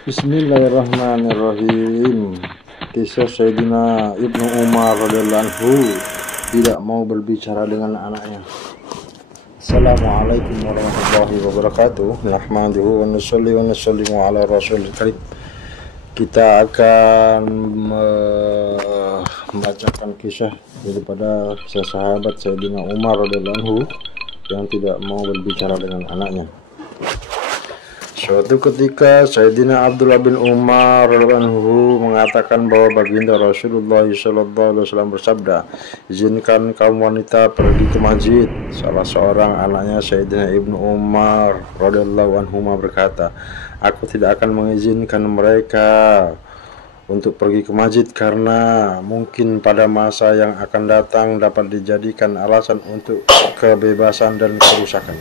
Bismillahirrahmanirrahim. Kisah Sayyidina Ibnu Umar radhiyallahu anhu tidak mau berbicara dengan anaknya. Assalamualaikum warahmatullahi wabarakatuh. Nahmaduhu wa nusalli wa nusallimu ala rasulil karim. Kita akan membacakan kisah daripada sahabat Sayyidina Umar radhiyallahu anhu yang tidak mau berbicara dengan anaknya. Suatu ketika Sayyidina Abdullah bin Umar radhiyallahu anhu mengatakan bahwa baginda Rasulullah SAW bersabda, "Izinkan kaum wanita pergi ke masjid." Salah seorang anaknya Sayyidina Ibnu Umar radhiyallahu anhu berkata, "Aku tidak akan mengizinkan mereka untuk pergi ke masjid karena mungkin pada masa yang akan datang dapat dijadikan alasan untuk kebebasan dan kerusakan."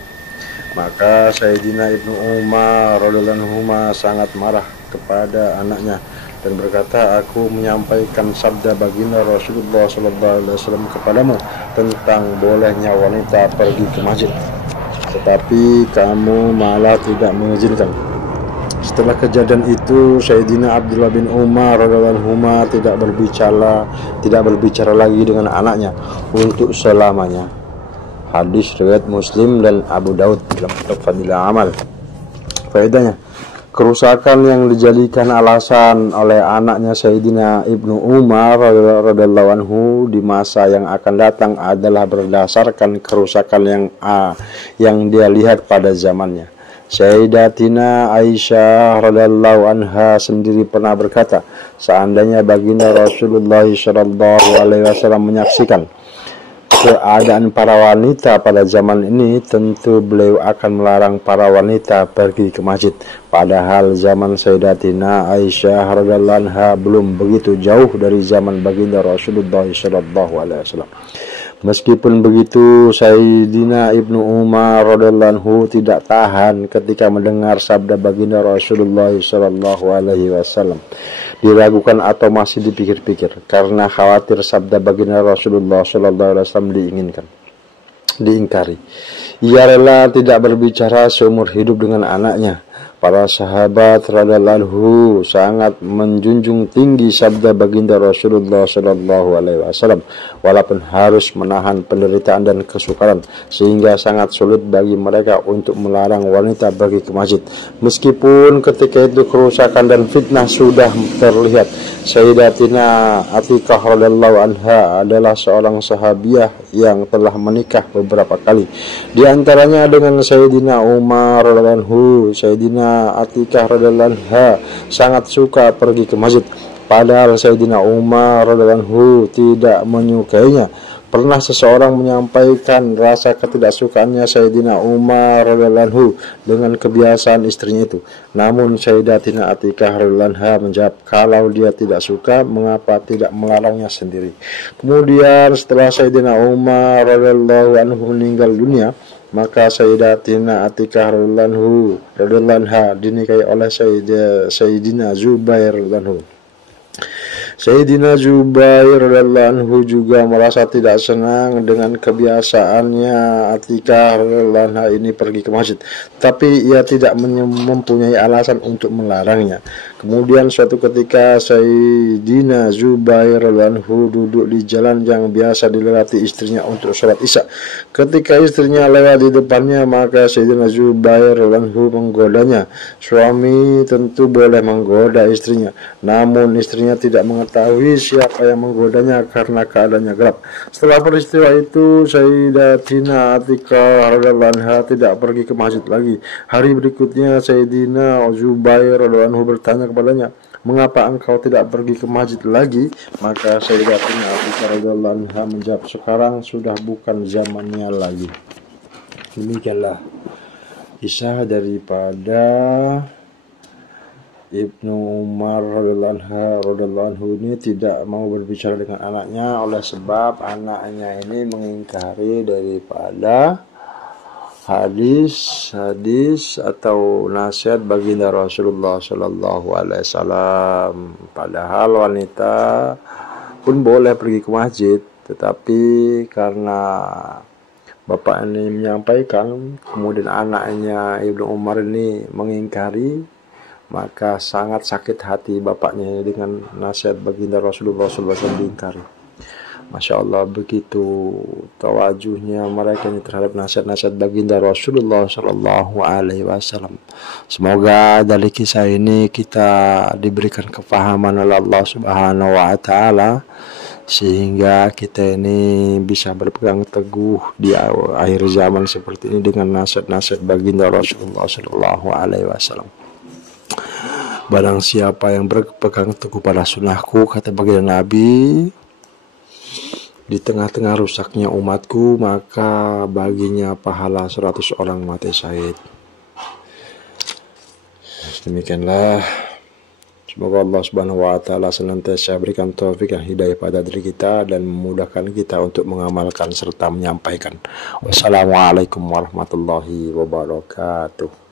Maka Sayyidina Ibnu Umar radhiyallahu anhu sangat marah kepada anaknya dan berkata, "Aku menyampaikan sabda baginda Rasulullah SAW kepadamu tentang bolehnya wanita pergi ke masjid, tetapi kamu malah tidak mengizinkan." Setelah kejadian itu, Sayyidina Abdullah bin Umar radhiyallahu anhu tidak berbicara lagi dengan anaknya untuk selamanya. Hadis riwayat Muslim dan Abu Daud dalam kitab Fadilah Amal. Faedahnya, kerusakan yang dijadikan alasan oleh anaknya Sayyidina Ibnu Umar radhiyallahu anhu di masa yang akan datang adalah berdasarkan kerusakan yang dia lihat pada zamannya. Sayyidatina Aisyah radhiyallahu anha sendiri pernah berkata, seandainya baginda Rasulullah SAW menyaksikan keadaan para wanita pada zaman ini, tentu beliau akan melarang para wanita pergi ke masjid. Padahal zaman Sayyidatina Aisyah radhiyallahu anha belum begitu jauh dari zaman baginda Rasulullah SAW. Meskipun begitu, Sayyidina Ibnu Umar radhiyallahu anhu tidak tahan ketika mendengar sabda baginda Rasulullah SAW. Diragukan atau masih dipikir-pikir karena khawatir sabda baginda Rasulullah SAW diingkari. Ia rela tidak berbicara seumur hidup dengan anaknya. Para sahabat radhiyallahu anhu sangat menjunjung tinggi sabda baginda Rasulullah SAW, walaupun harus menahan penderitaan dan kesukaran, sehingga sangat sulit bagi mereka untuk melarang wanita pergi ke masjid. Meskipun ketika itu kerusakan dan fitnah sudah terlihat. Sayyidatina Atiqah radhiyallahu anha adalah seorang sahabiah yang telah menikah beberapa kali, di antaranya dengan Sayyidina Umar radhiyallahu anhu. Sayyidina Atiqah radhiyallahu anha sangat suka pergi ke masjid, padahal Sayyidina Umar radhiyallahu anhu tidak menyukainya. Pernah seseorang menyampaikan rasa ketidaksukaannya Sayyidina Umar radhiyallahu anhu dengan kebiasaan istrinya itu. Namun Sayyidatina Atiqah radhiyallahu anha menjawab, kalau dia tidak suka, mengapa tidak melarangnya sendiri. Kemudian setelah Sayyidina Umar radhiyallahu anhu meninggal dunia, maka Sayyidatina Atiqah radhiyallahu anha dinikahi oleh Sayyidina Zubair radhiyallahu anhu. Sayyidina Zubair radhiyallahu anhu juga merasa tidak senang dengan kebiasaannya Atiqah radhiyallahu anha ini pergi ke masjid, tapi ia tidak mempunyai alasan untuk melarangnya. Kemudian suatu ketika Sayyidina Zubair radhiyallahu anhu duduk di jalan yang biasa dilewati istrinya untuk sholat isya. Ketika istrinya lewat di depannya, maka Sayyidina Zubair radhiyallahu anhu menggodanya. Suami tentu boleh menggoda istrinya, namun istrinya tidak mengetahui siapa yang menggodanya karena keadaannya gelap. Setelah peristiwa itu, Sayyidatina Atiqah radhiyallahu anha tidak pergi ke masjid lagi. Hari berikutnya Sayyidina Zubair radhiyallahu anhu bertanya kepadanya, "Mengapa engkau tidak pergi ke masjid lagi?" Maka Sayyidatina Atiqah radhiyallahu anha menjawab, "Sekarang sudah bukan zamannya lagi." Demikianlah kisah daripada Ibnu Umar radhiyallahu anhu ini tidak mau berbicara dengan anaknya oleh sebab anaknya ini mengingkari daripada hadis atau nasihat baginda Rasulullah SAW. Padahal wanita pun boleh pergi ke masjid, tetapi karena bapak ini menyampaikan, kemudian anaknya Ibnu Umar ini mengingkari, maka sangat sakit hati bapaknya dengan nasihat baginda Rasulullah SAW diingkari. Masya Allah, begitu tawajuhnya mereka ini terhadap nasihat-nasihat baginda Rasulullah Shallallahu Alaihi Wasallam. Semoga dari kisah ini kita diberikan kefahaman oleh Allah Subhanahu Wa Taala sehingga kita ini bisa berpegang teguh di akhir zaman seperti ini dengan nasihat-nasihat baginda Rasulullah Shallallahu Alaihi Wasallam. Barang siapa yang berpegang teguh pada sunnahku, kata baginda Nabi, di tengah-tengah rusaknya umatku, maka baginya pahala 100 orang mati syahid. Demikianlah. Semoga Allah Subhanahu wa Ta'ala senantiasa berikan taufik dan hidayah pada diri kita dan memudahkan kita untuk mengamalkan serta menyampaikan. Wassalamualaikum warahmatullahi wabarakatuh.